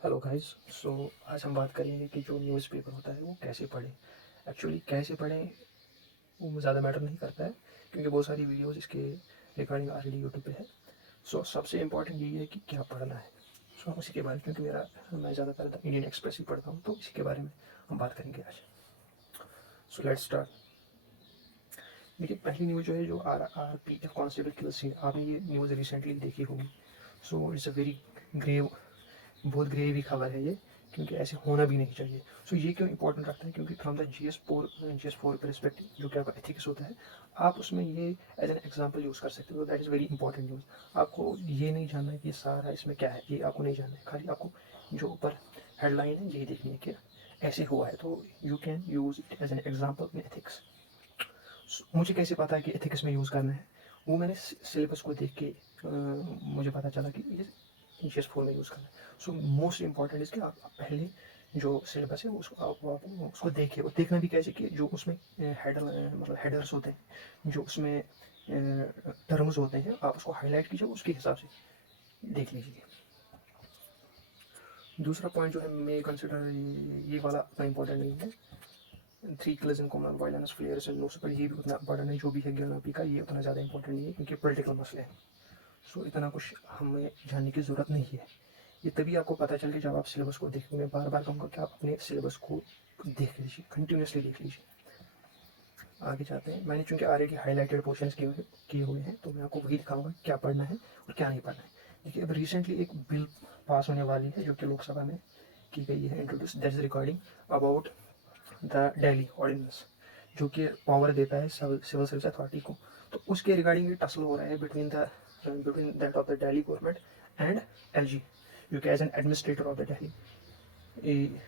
Hello guys. सो आज हम बात करेंगे कि जो न्यूज़पेपर होता है वो कैसे पढ़ें। एक्चुअली कैसे पढ़ें वो ज़्यादा मैटर नहीं करता है, क्योंकि बहुत सारी वीडियोस इसके रिगार्डिंग ऑलरेडी यूट्यूब पे है। सो सबसे इम्पॉर्टेंट यही है कि क्या पढ़ना है। सो हम उसी के बारे में, क्योंकि मैं ज़्यादातर द इंडियन एक्सप्रेस ही पढ़ता हूँ, तो इसी के बारे में हम बात करेंगे आज। So let's start. देखिए, पहली न्यूज़ जो है, जो RRPF कांस्टेबल किल सिंह, आपने ये न्यूज़ रिसेंटली देखी होगी। So it's a very grave, बहुत ग्रेवी खबर है ये, क्योंकि ऐसे होना भी नहीं चाहिए। सो ये क्यों इंपॉर्टेंट रखता है, क्योंकि फ्रॉम द GS4 परस्पेक्टिव, जो कि आपका एथिक्स होता है, आप उसमें ये एज एन एग्जांपल यूज़ कर सकते हो। That is very important news. आपको ये नहीं जानना है कि सारा इसमें क्या है, ये आपको नहीं जानना है। खाली आपको जो ऊपर हेडलाइन है यही देखनी है कि ऐसे हुआ है, तो you can use it as an example in ethics. मुझे कैसे पता है कि एथिक्स में यूज़ करना है, वो मैंने सिलेबस को देख के मुझे पता चला कि ये GS4 में यूज़ करना है। सो मोस्ट इंपॉर्टेंट इसके आप पहले जो सिलेबस है उसको आप उसको देखिए, और देखना भी कैसे कि जो उसमें हेडर मतलब हेडर्स होते हैं, जो उसमें टर्म्स होते हैं, आप उसको हाईलाइट कीजिए, उसके हिसाब से देख लीजिए। दूसरा पॉइंट जो है, मैं कंसिडर ये वाला उतना इंपॉर्टेंट नहीं है। 3 killers in common violence flares and no super, ये भी उतना इंपॉर्टेंट नहीं। जो भी है ज्ञान का, ये उतना ज़्यादा इंपॉर्टेंट नहीं है, क्योंकि पॉलिटिकल मसले हैं। सो इतना कुछ हमें जानने की ज़रूरत नहीं है। ये तभी आपको पता चल के जब आप सिलेबस को देखेंगे। मैं बार बार कहूँगा कि आप अपने सिलेबस को देख लीजिए, कंटिन्यूसली देख लीजिए। आगे जाते हैं। मैंने चूँकि ऑलरेडी हाईलाइटेड पोर्शंस किए हुए हैं, तो मैं आपको वही दिखाऊंगा क्या पढ़ना है और क्या नहीं पढ़ना है। देखिए, अब रिसेंटली एक बिल पास होने वाली है, जो कि लोकसभा में की गई है introduce, that is recording about the Delhi ordinance, जो कि पावर देता है सिविल सर्विस अथॉरिटी को। तो उसके रिगार्डिंग ये टसल हो रहा है between that of the Delhi government and LG, जो कि as an administrator of the Delhi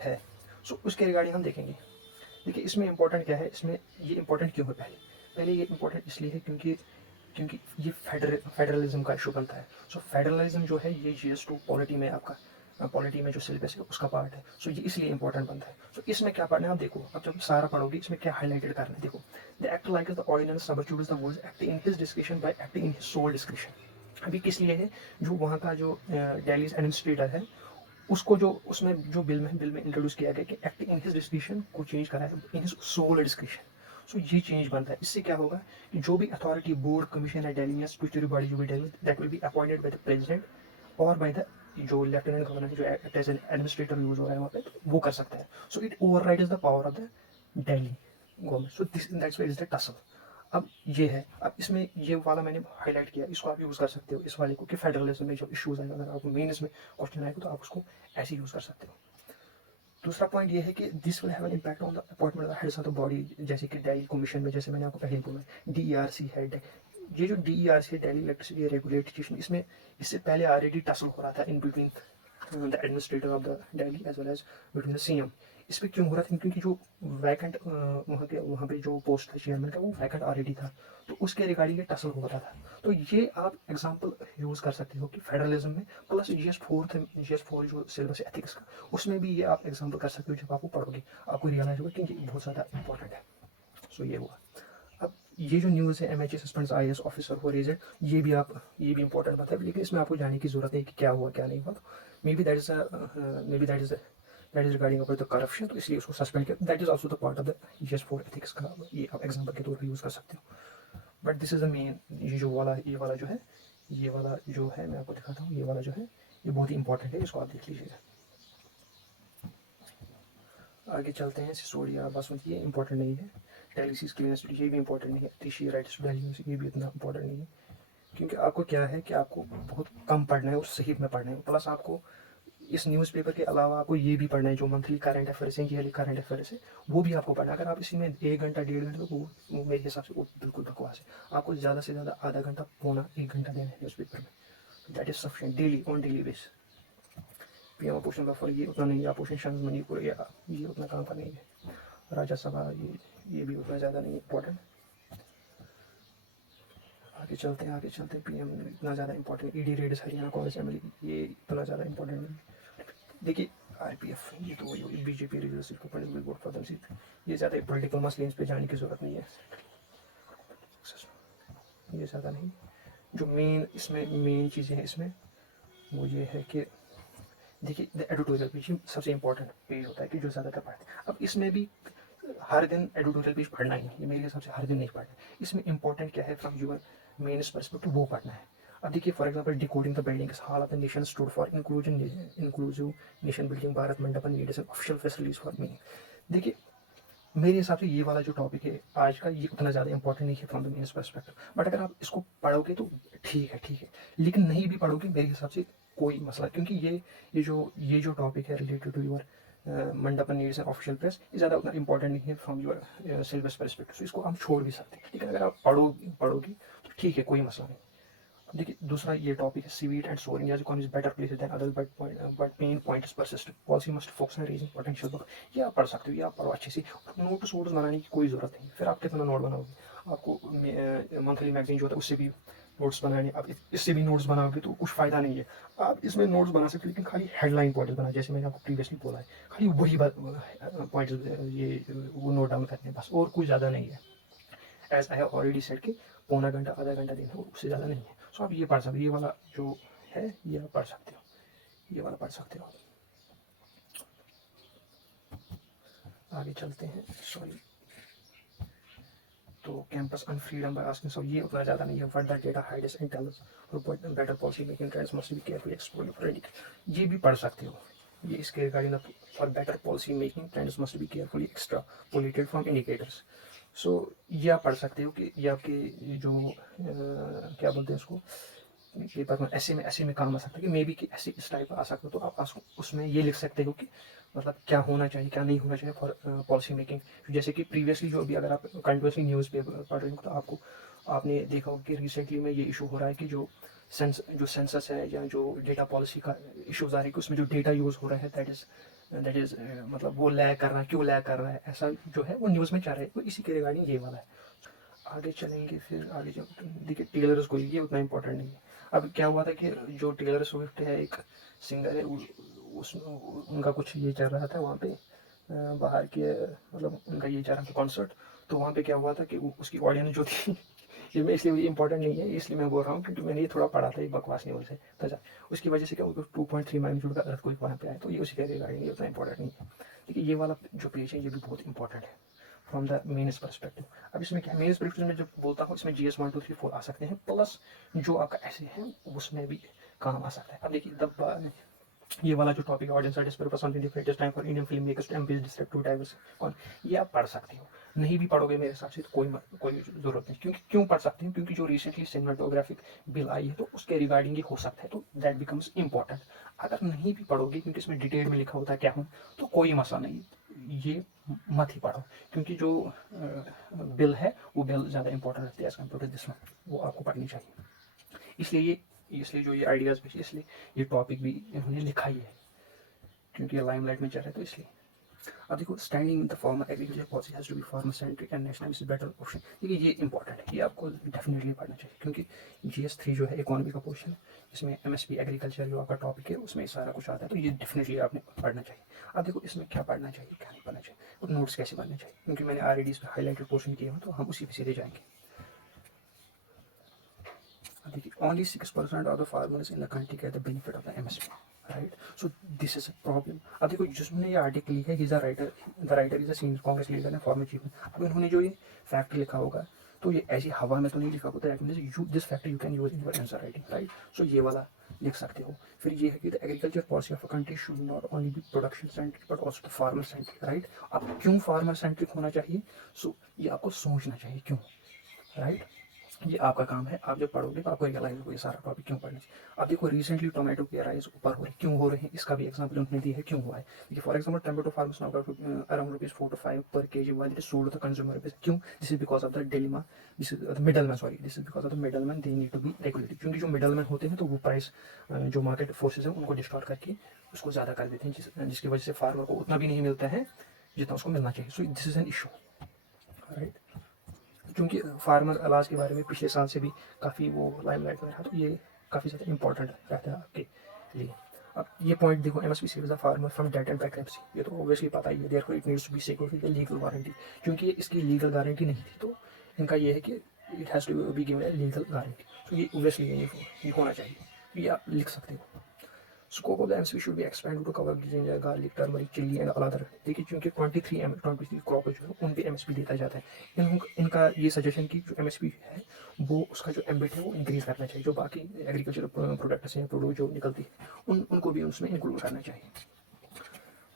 है। सो उसके रिगार्डिंग हम देखेंगे। देखिए, इसमें इंपॉर्टेंट क्या है, इसमें ये इंपॉर्टेंट क्यों है। पहले पहले ये इंपॉर्टेंट इसलिए है क्योंकि क्योंकि ये फेडरलिज्म का इशू बनता है। सो फेडरलिज्म जो है, ये GS2 पॉलिटी में आपका पॉलिटी में जो सिलेबस है उसका पार्ट है। सो ये इसलिए इंपॉर्टेंट बनता है। सो इसमें क्या पढ़ना है आप देखो। अब जब सारा पढ़ोगे, इसमें क्या हाईलाइटेड करना है देखो। The act like the ordinance substitutes the words act in his description by acting in his soul description. अभी किस लिए है, जो वहाँ का जो दिल्ली एडमिनिस्ट्रेटर है, उसको जो उसमें जो बिल में इंट्रोड्यूस किया गया कि एक्टिंग इन हिज डिस्क्रिप्शन को चेंज करा है इन हिज सोल डिस्क्रिप्शन। सो ये चेंज बनता है। इससे क्या होगा कि जो भी अथॉरिटी, बोर्ड, कमीशन है दिल्ली में, स्टैट्यूटरी बॉडी जो भी Delhi, that will be appointed by the president और बाय द जो लेफ्टिनेंट गवर्नर जो act as an administrator use हो रहा है वहाँ पे, तो वो कर सकता है। So it overrides the power of the Delhi government. So this that's why is the tussle. अब ये है, अब इसमें ये वाला मैंने हाईलाइट किया, इसको आप यूज़ कर सकते हो इस वाले को, कि फेडरलिज्म में जो इश्यूज आएगा, अगर आपको मेन इसमें क्वेश्चन आएगा, तो आप उसको ऐसे यूज़ कर सकते हो। दूसरा पॉइंट ये है कि this will have an impact on the appointment of the heads of the body, जैसे कि दिल्ली कमीशन में, जैसे मैंने आपको पहले बोला, DERC हेड। ये जो DERC है, दिल्ली इलेक्ट्रिसिटी रेगुलेशन, इसमें इससे पहले ऑलरेडी टसल हो रहा था in between the administrator of the Delhi as well as between the CM। इस पर क्यों हो रहा था, क्योंकि जो वैकेंट वहाँ पे जो पोस्ट था चेयरमैन का, वो वैकेंट ऑलरेडी था, तो उसके रिगार्डिंग ये टसल हो रहा था। तो ये आप एग्जाम्पल यूज़ कर सकते हो कि फेडरलिज्म में, प्लस GS4 जो सिलेबस एथिक्स का, उसमें भी ये आप एग्जाम्पल कर सकते हो। जब आपको पढ़ोगे आपको रियलाइज होगा कि ये बहुत ज़्यादा इंपॉर्टेंट है। सो ये हुआ। अब ये जो न्यूज़ है, MHA suspends IAS officer for reason, ये भी इंपॉर्टेंट बात है, लेकिन इसमें आपको जानने की जरूरत है कि क्या हुआ क्या नहीं हुआ। May be that is regarding about the corruption, तो इसलिए उसको सस्पेंड किया। That is also the part of the GS4 ethics का, ये आप एग्जाम्पल के तौर पर यूज़ कर सकते हो। But this is the main, ये वाला जो है, ये वाला जो है, मैं आपको दिखाता हूँ, ये वाला जो है, ये बहुत ही इंपॉर्टेंट है, इसको आप देख लीजिएगा। आगे चलते हैं। सिसोदिया बासमती, ये इंपॉर्टेंट नहीं है। डायलिसिस की यूनिवर्सिटी, ये भी इंपॉर्टेंट नहीं है। त्रिशी राइट्स टू यूनिवर्सिटी, ये भी इतना इंपॉर्टेंट नहीं है, क्योंकि आपको क्या है कि आपको बहुत कम पढ़ना है और सही में पढ़ना है। प्लस आपको इस न्यूज़पेपर के अलावा आपको ये भी पढ़ना है, जो मंथली करंट अफेयर्स है, ईयरली करंट अफेयर्स है, वो भी आपको पढ़ना है। अगर आप इसी में 1 घंटा 1.5 घंटा, तो वो मेरे हिसाब से वो बिल्कुल बकवास है। आपको ज़्यादा से ज़्यादा आधा घंटा, पौना 1 घंटा देना है न्यूज़पेपर में। That is sufficient daily, on daily base. PM opposition का फल, ये उतना नहीं है। अपोजिशन मणिपुर, या ये उतना काम का नहीं है। राज्यसभा, ये भी उतना ज़्यादा नहीं इंपॉर्टेंट। आगे चलते हैं। PM इतना ज़्यादा important. ED raids Haryana Congress MLA, ये इतना ज़्यादा इंपॉर्टेंट नहीं है। देखिए, RPF, ये तो वही BJP रिजर्व सीट को political vote for the seat, ये ज़्यादा पॉलिटिकल मसले, इस पे जाने की ज़रूरत नहीं है। ये ज़्यादा नहीं। जो मेन इसमें मेन चीज़ें हैं इसमें, वो ये है कि देखिए द एडिटोरियल पेज सबसे इंपॉर्टेंट पेज होता है कि जो ज़्यादातर पढ़ते हैं। अब इसमें भी हर दिन एडिटोरियल पेज पढ़ना ही है, ये मेरे हिसाब से हर दिन नहीं पढ़ना। इसमें इंपॉर्टेंट क्या है फ्रॉम यूर मेन पर्सपेक्टिव वो पढ़ना है। अब देखिए for example decoding the buildings hall of the nation stood for inclusive nation building Bharat Mandapam needs an official press release for meaning. देखिए मेरे हिसाब से ये वाला जो टॉपिक है आज का, ये उतना ज़्यादा इंपॉर्टेंट नहीं है from the mains perspective, but अगर आप इसको पढ़ोगे तो ठीक है, लेकिन नहीं भी पढ़ोगे मेरे हिसाब से कोई मसला, क्योंकि ये जो टॉपिक है related to your Mandapam needs and official press, ये ज़्यादा उतना इंपॉर्टेंट नहीं है फ्रॉम योर सिलेबस पर्सपेक्टिव, तो इसको हम छोड़ भी सकते हैं। लेकिन अगर आप पढ़ोगे तो ठीक है, कोई मसला नहीं। देखिए दूसरा ये टॉपिक है sweet and sour India's economy is better place than other but main point is persistent policy must focus on raising potential book. ये आप पढ़ सकते हो, ये आप पढ़ो अच्छे से। नोट्स बनाने की कोई ज़रूरत नहीं, फिर आप कितना नोट बनाओगे, आपको मंथली मैगजीन जो होता है उससे भी नोट्स बनाने, आप इससे भी नोट्स बनाओगे तो कुछ फ़ायदा नहीं है। आप इसमें नोट्स बना सकते हो लेकिन खाली हेडलाइन पॉइंट्स बना, जैसे मैंने आपको प्रीवियसली बोला है, खाली वही पॉइंट्स ये वो नोट डाउन करने हैं बस, और कुछ ज़्यादा नहीं है। As I have already said कि पौना घंटा आधा घंटा दिन है, उससे ज़्यादा नहीं है। सो आप ये पढ़ सकते हो, ये वाला जो है ये आप पढ़ सकते हो, ये वाला पढ़ सकते हो। आगे चलते हैं, सॉरी। तो campus on freedom by asking, so ये उतना ज़्यादा नहीं है। What that data hides and tells for better policy making trends must be carefully explored for, ये भी पढ़ सकते हो। ये इसके regarding for better policy making trends must be carefully extrapolated from indicators. So ये आप पढ़ सकते हो कि ये आपके जो क्या बोलते हैं उसको, पेपर में ऐसे में काम आ सकता है कि मे बी कि ऐसे इस टाइप आ सकता है, तो आप उसमें ये लिख सकते हो कि मतलब क्या होना चाहिए क्या नहीं होना चाहिए फॉर पॉलिसी मेकिंग। जैसे कि प्रीवियसली जो भी अगर आप कंटिन्यूसली न्यूज़ पेपर पढ़ रहे हो तो आपने देखा होगा कि रिसेंटली में ये इशू हो रहा है कि जो सेंसस है या जो डेटा पॉलिसी का इशूज़ आ रही है, उसमें जो डेटा यूज़ हो रहा है दैट इज़ मतलब वो लैग कर रहा है, क्यों लैग कर रहा है, ऐसा जो है वो न्यूज़ में चल रहा है, तो इसी के रिगार्डिंग ये वाला है। आगे चलेंगे, फिर आगे जो देखिए टेलर को, ये उतना इंपॉर्टेंट नहीं है। अब क्या हुआ था कि जो टेलर स्विफ्ट है एक सिंगर है, उस उनका कुछ ये चल रहा था वहाँ पे बाहर के, मतलब उनका ये चल रहा था कॉन्सर्ट। तो वहाँ पे क्या हुआ था कि उसकी ऑडियंस जो थी ये मैं इसलिए इंपॉर्टेंट नहीं है, इसलिए मैं बोल रहा हूँ क्योंकि मैंने ये थोड़ा पढ़ा था, ये बकवास न्यूज़ से तो उसकी वजह से क्या 2.3 मैग्नीट्यूड का अर्थक्वेक वहाँ पे आया, तो ये उसी के रिगार्डिंग ये उतना इंपॉर्टेंट नहीं है। लेकिन ये वाला जो पेज है ये भी बहुत इंपॉर्टेंट है फ्रॉम द मेन्स पर्सपेक्टिव। अब इसमें क्या मेन्स पर्सपेक्टिव में जब बोलता हूँ इसमें GS 1 2 3 4 आ सकते हैं, प्लस जो आपका ऐसे है उसमें भी काम आ सकता है। अब देखिए ये वाला जो topic audience time for Indian film makers to embrace destructive diverse कौन, ये आप पढ़ सकते हो। नहीं भी पढ़ोगे मेरे हिसाब से तो कोई ज़रूरत नहीं, क्योंकि क्यों पढ़ सकते हो, क्योंकि जो रिसेंटली सिनेमेटोग्राफिक बिल आई है तो उसके रिगार्डिंग ये हो सकता है, तो दैट बिकम्स इंपॉर्टेंट। अगर नहीं भी पढ़ोगे क्योंकि इसमें डिटेल में लिखा होता है क्या हूँ, तो कोई मसला नहीं, ये मत ही पढ़ो, क्योंकि जो बिल है वो बिल ज़्यादा इंपॉर्टेंट रहती है as compare to this one, वो आपको पढ़नी चाहिए। इसलिए जो ये आइडियाज़ भी, इसलिए ये टॉपिक भी इन्होंने लिखा ही है, क्योंकि ये लाइमलाइट में चल रहा है तो इसलिए। अब देखो standing the farmer agriculture policy has to be farmer centric and national is better option. देखिए ये इंपॉर्टेंट है, ये आपको डेफिनेटली पढ़ना चाहिए, क्योंकि GS 3 जो है इकोनॉमी का पोर्शन है, इसमें MSP एग्रीकल्चर जो आपका टॉपिक है उसमें सारा कुछ आता है, तो ये डेफिनेटली आपने पढ़ना चाहिए। अब देखो इसमें क्या पढ़ना चाहिए क्या नहीं पढ़ना चाहिए और नोट्स कैसे पढ़ने चाहिए, क्योंकि मैंने ऑलरेडी इस पर हाईलाइटेड पोर्शन किया है, तो हम उसी पे सीधे जाएंगे। देखिए only 6% of the farmers in the country get the benefit of the MSP, right? So this is a problem. अब देखो जिसने ये आर्टिकल लिखा है, the writer is a senior Congress leader and former chief. अब इन्होंने जो ये फैक्ट लिखा होगा तो ये ऐसी हवा में तो नहीं लिखा होता, this fact you can use in your answer writing, right? So ये वाला लिख सकते हो। फिर ये है कि the agriculture policy of a country should not only be production centric but also the farmer centric, right? अब क्यों फार्मर सेंट्रिक होना चाहिए? सो ये आपको सोचना चाहिए क्यों, राइट? ये आपका काम है, आप जब पढ़ोगे तो आपको रियलाइज होगा ये सारा टॉपिक क्यों पढ़ना चाहिए। अब देखो रिसेंटली टोमेटो के प्राइस ऊपर हो रहे क्यों हो रहे हैं, इसका भी एग्जांपल उन्होंने दिया है क्यों हुआ है। देखिए for example tomato farmers now around ₹4 to 5 per kg while it is sold to the consumer, क्यों? This is because of the dilemma, this is the middleman, sorry this is because of the middleman, they need to be regulated, क्योंकि जो middleman होते हैं तो वो price जो market forces है उनको डिस्टॉर्ट करके उसको ज़्यादा कर देते हैं, जिसकी वजह से फार्मर को उतना भी नहीं मिलता है जितना उसको मिलना चाहिए। सो this is an issue, right? क्योंकि फार्मर अलाज के बारे में पिछले साल से भी काफ़ी वो लाइमलाइट में रहा, तो ये काफ़ी ज़्यादा इंपॉर्टेंट रहता है आपके लिए। अब ये पॉइंट देखो, MSP saves the farmer from debt and bankruptcy, ये तो ऑब्वियसली पता ही है, therefore it needs to be secured with the legal guarantee, क्योंकि इसकी लीगल गारंटी नहीं थी तो इनका ये है कि it has to be given a legal guarantee, तो ये ऑब्वियसली ये होना चाहिए, तो ये आप लिख सकते हो। Scope of the MSP should be expanded to cover ginger, garlic, turmeric, chili and all other. देखिए क्योंकि 23 क्रॉप जो है उन पे MSP देता जाता है। इनका ये सजेशन कि जो MSP है वो उसका जो एम्बिट है वो इंक्रीज करना चाहिए। जो बाकी एग्रीकल्चर प्रोडक्ट्स हैं, प्रोड्यूस जो निकलती है उनको भी उसमें इंक्लूड करना चाहिए।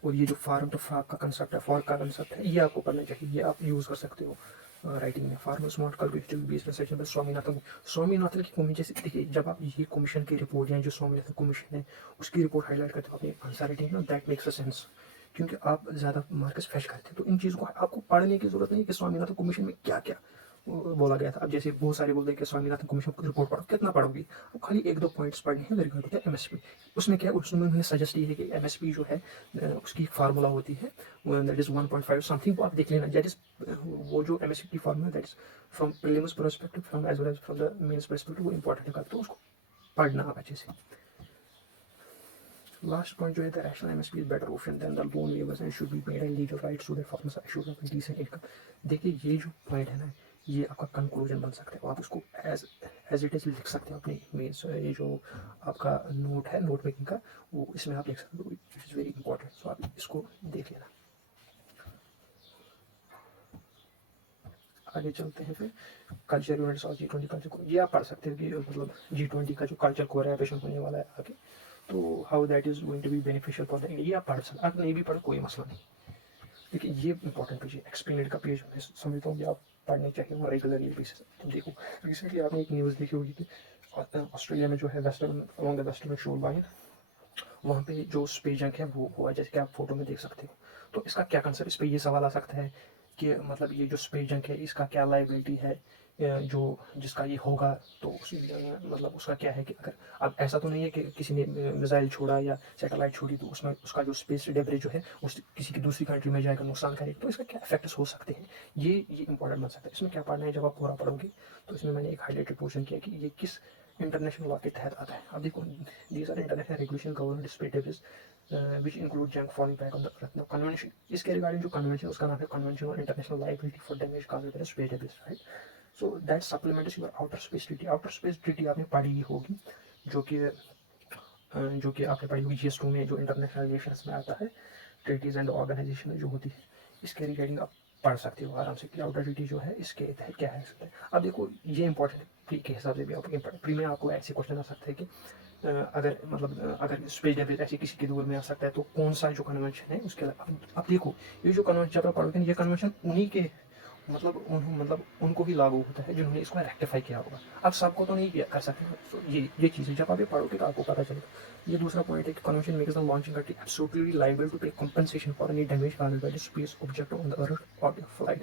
और ये जो फार्म टू फॉर्क का कंसेप्ट है, फॉर्क का कंसेप्ट है, ये आपको पढ़ना चाहिए, ये आप यूज़ कर सकते हो राइटिंग में। फार्मर स्मार्ट कल्टिवेटिव बेस्ड सेक्शन पर स्वामीनाथन की कमीशन, जैसे देखिए जब आप ये कमीशन की रिपोर्ट या जो स्वामीनाथन कमीशन है उसकी रिपोर्ट हाईलाइट करते हो अपनी आंसर राइटिंग में, दैट मेक्स अ सेंस। क्योंकि आप ज़्यादा मार्क्स फेच करते हैं तो इन चीज़ों को आपको पढ़ने की जरूरत नहीं है कि स्वामीनाथन कमीशन में क्या क्या बोला गया था। अब जैसे बहुत सारे बोलते हैं कि स्वामीनाथन कमीशन की रिपोर्ट पढ़ो, कितना पढ़ोगे? अब खाली एक दो पॉइंट्स पढ़ने हैं रिगार्ड होता है एमएसपी। उसमें क्या, उसमें उन्होंने सजेस्ट की है कि एमएसपी जो है उसकी एक फार्मूला होती है, दैट इज 1.5 समथिंग, वो आप देख लेना। दैट इज वो जो एमएसपी की formula, that is from prelims perspective, from as well as from the mains perspective, वो इंपॉर्टेंट है, तो उसको पढ़ना आप अच्छे से। लास्ट पॉइंट जो है, the rational MSP is better option than the loan waivers and should be made and legal rights to the farmers assured of decent income. देखिए ये जो पॉइंट है ना, ये आपका कंक्लूजन बन सकता है, आप उसको एज इट इज लिख सकते हो अपनी मीन्स। ये जो आपका नोट है, नोट मेकिंग का, वो इसमें आप लिख सकते हो, इट इज़ वेरी इंपॉर्टेंट, सो आप इसको देख लेना। आगे चलते हैं फिर कल्चर यूनिट्स और G20 कल्चर को, ये आप पढ़ सकते हो कि मतलब G20 का जो कल्चर कोलैबोरेशन होने वाला है आगे, तो how that is going to be beneficial for the India, ये आप पढ़ सकते, आप नहीं भी पढ़ो कोई मसला नहीं। देखिए ये इंपॉर्टेंट पेज है, एक्सप्लेनेड का पेज, मैं समझता हूँ कि आप पढ़ने चाहिए रेगुलरली बेसिस। देखो रिसेंटली आपने एक न्यूज़ देखी होगी कि ऑस्ट्रेलिया में जो है western along the western shore line, वहाँ पे जो स्पेस जंक है वो हुआ, जैसे कि आप फोटो में देख सकते हो। तो इसका क्या कंसेप्ट, इस पर ये सवाल आ सकता है कि मतलब ये जो स्पेस जंक है इसका क्या लाइबिलिटी है, जो जिसका ये होगा तो मतलब उसका क्या है कि अगर अब ऐसा तो नहीं है कि किसी ने मिसाइल छोड़ा या सैटेलाइट छोड़ी तो उसमें उसका जो स्पेस डेब्रिज जो है उस किसी की दूसरी कंट्री में जाएगा, नुकसान करेगा, तो इसका क्या इफेक्ट्स हो सकते हैं, ये इंपॉर्टेंट बन सकता है। इसमें क्या पढ़ना है, जब आप पूरा पढ़ोगे तो इसमें मैंने एक हाईलाइटेड पोर्शन किया कि ये किस इंटरनेशनल लॉ के तहत आता है। अब देखो, these are international regulation government perspectives which include junk falling back on the earth. Now convention, इसके रिगार्डिंग जो कन्वेंशन उसका नाम है convention on international liability for damage caused bye space debris, right. So that supplements your outer space treaty. Outer space treaty आपने पढ़ी होगी, जो कि आपने पढ़ी होगी GS2 में, जो इंटरनेशनल रिलेशंस में आता है, ट्रीटीज एंड ऑर्गेनाइजेशन जो होती है, इसके रिगार्डिंग आप पढ़ सकते हो आराम से कि आउटर ट्रीटी जो है इसके तहत क्या है सकता है। अब देखो ये इंपॉर्टेंट प्री के हिसाब से भी आप प्री में आपको ऐसे क्वेश्चन आ सकते हैं कि अगर मतलब अगर स्पेस डेब्रिस ऐसे किसी के दूर में आ सकता है तो कौन सा जो कन्वेंशन है उसके अब देखो, ये जो कन्वेंशन जब आप पढ़ोगे ये कन्वेंशन उन्हीं के मतलब उनको ही लागू होता है जिन्होंने इसको रेक्टिफाई किया होगा। अब सबको तो नहीं कर सकते। तो ये चीज़ें जब आप ये पढ़ोगे तो आपको पता चलेगा। ये दूसरा पॉइंट है कि convention makes the launching country absolutely liable to pay compensation for any damage caused by the space object on the earth और फ्लाइट।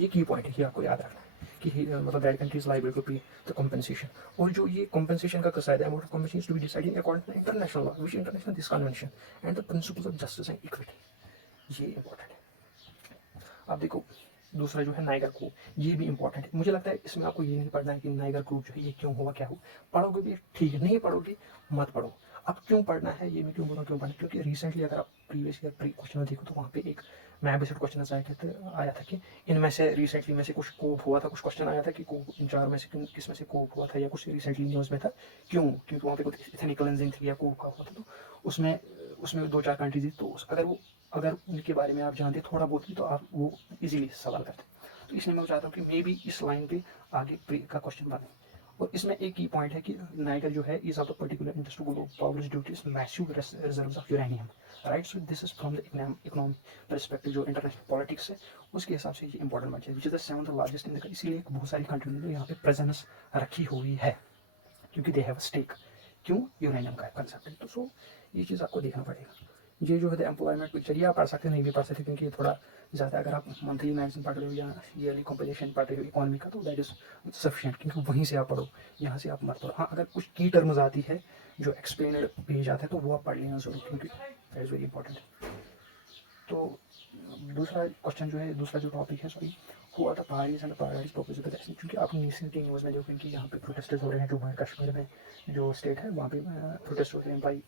ये की पॉइंट है, ये आपको याद रखना है कि मतलब that country is liable to pay the compensation. और जो ये कंपनसेशन का कसर है, amount of compensation is to be decided according to international law which international this convention and the principles of justice and equity. ये important है। अब देखो दूसरा जो है नाइगर ग्रुप, ये भी इंपॉर्टेंट है। मुझे लगता है इसमें आपको ये नहीं पढ़ना है कि नाइगर ग्रुप जो है ये क्यों हुआ, क्या हुआ। पढ़ोगे भी ठीक है, नहीं पढ़ोगे मत पढ़ो। अब क्यों पढ़ना है, ये मैं क्यों बोल रहा हूँ क्यों पढ़ना, क्योंकि रिसेंटली अगर आप प्रीवियस ईयर प्री क्वेश्चन देखो तो वहाँ पे एक मैं बेस्ड क्वेश्चन आया था कि इनमें से रिसेंटली में से कुछ कोप हुआ था, कुछ क्वेश्चन आया था कि कोप इन चार में से किस में से कोप हुआ था, या कुछ रिसेंटली न्यूज़ में था। क्यों, क्योंकि वहाँ पे कुछ इथेनिक क्लेंजिंग थी या कोप का हुआ था, तो उसमें उसमें दो चार कंट्रीज थी, तो अगर उनके बारे में आप जानते थोड़ा बहुत भी तो आप वो इजीली सवाल करते। तो इसलिए मैं चाहता हूँ कि मे बी इस लाइन पे आगे प्री का क्वेश्चन बने। और इसमें एक की पॉइंट है कि नाइगर जो है is of the particular interest to global powers due to its massive reserves of uranium, right. So this is from the economic perspective, जो इंटरनेशनल पॉलिटिक्स है उसके हिसाब से ये इंपॉर्टेंट बन जाए, which is the seventh largest in the, इसीलिए बहुत सारी कंट्री ने यहाँ पे प्रेजेंस रखी हुई है क्योंकि दे हैव स्टेक, क्यों, यूरेनियम का कंसेप्ट है। तो सो ये चीज़ आपको देखना पड़ेगा। ये जो है एम्प्लॉयमेंट पिक्चर, ये आप पढ़ सकते हैं, नहीं भी पढ़ सकते क्योंकि ये थोड़ा ज़्यादा, अगर आप मंथली मैगजीन पढ़ रहे हो या ईयरली कॉम्पिटिशन पढ़ रहे हो इकॉनमी का तो दैट इज सफिशिएंट, क्योंकि वहीं से आप पढ़ो, यहाँ से आप मत पढ़ो। हाँ, अगर कुछ की टर्म्स आती है जो एक्सप्लेनेड पेज आता है तो वो आप पढ़ लेना जरूर, क्योंकि दैट इज़ वेरी इंपॉर्टेंट। तो दूसरा क्वेश्चन जो है, दूसरा जो टॉपिक है सॉरी, हुआ था pahadis and pahadis propose with action, क्योंकि आपने रिसेंटली न्यूज़ में देखो कि यहाँ पे प्रोटेस्ट हो रहे हैं, जम्मू एंड कश्मीर में जो स्टेट है वहाँ पे प्रोटेस्ट हो रहे हैं भाई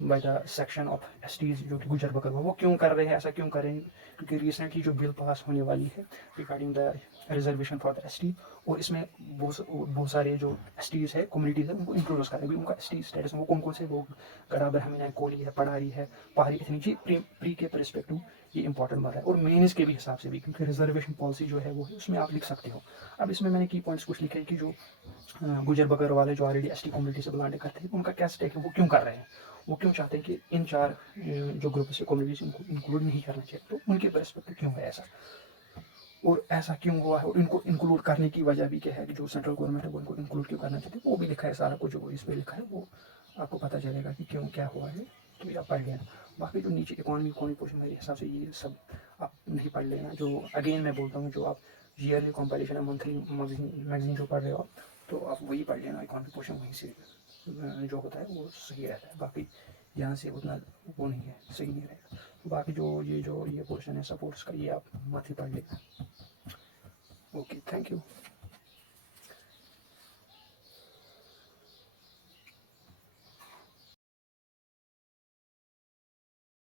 by the section of STs जो कि गुजर बकरवा। वो क्यों कर रहे हैं, ऐसा क्यों कर रहे हैं? क्योंकि रिसेंटली जो बिल पास होने वाली है regarding the reservation for the ST, और इसमें बहुत सारे जो एसटीज है कम्युनिटीज़ है उनको इंक्लूड कर रहे हैं। उनका एसटी स्टेटस वो कौन कौन से, वो गड़ा ब्राह्मण है, कोली है, पढ़ारी है, पहाड़ी इतनी जी प्री के परस्पेक्टिव ये इंपॉर्टेंट बात है, और मेन्स के भी हिसाब से भी, क्योंकि रिजर्वेशन पॉलिसी जो है वो है उसमें आप लिख सकते हो। अब इसमें मैंने की पॉइंट्स कुछ लिखे हैं कि जो गुजर बकर वाले जो ऑलरेडी एसटी कम्युनिटी से बिलोंग करते हैं उनका क्या स्टेक है, वो क्यों कर रहे हैं, वो क्यों चाहते हैं कि इन चार जो ग्रुप से कम्युनिटीज इनको इंक्लूड नहीं करना चाहिए, तो उनके परस्पेक्टिव क्यों है ऐसा, और ऐसा क्यों हुआ है, और इनको इंक्लूड करने की वजह भी क्या है कि जो सेंट्रल गवर्नमेंट है वो इनको इंक्लूड क्यों करना चाहते हैं, वो भी लिखा है सारा कुछ जो इस पर लिखा है, वो आपको पता चलेगा कि क्यों क्या हुआ है, तो ये आप पढ़ लेना। बाकी जो नीचे इकोनॉमी पोर्शन मेरे हिसाब से ये सब आप नहीं पढ़ लेना। जो अगेन मैं बोलता हूँ, जो आप ईयरली कंपैरिजन है, मंथली मैगजीन जो पढ़ रहे हो तो आप वही पढ़ लेना, इकोनॉमी पोर्शन वहीं से जो होता है वो सही रहता है। बाकी यहाँ से उतना वो नहीं है, सही नहीं रहेगा। बाकी जो ये पोर्शन है सपोर्ट्स का, ये आप मत ही पढ़ लेना। Okay, thank you.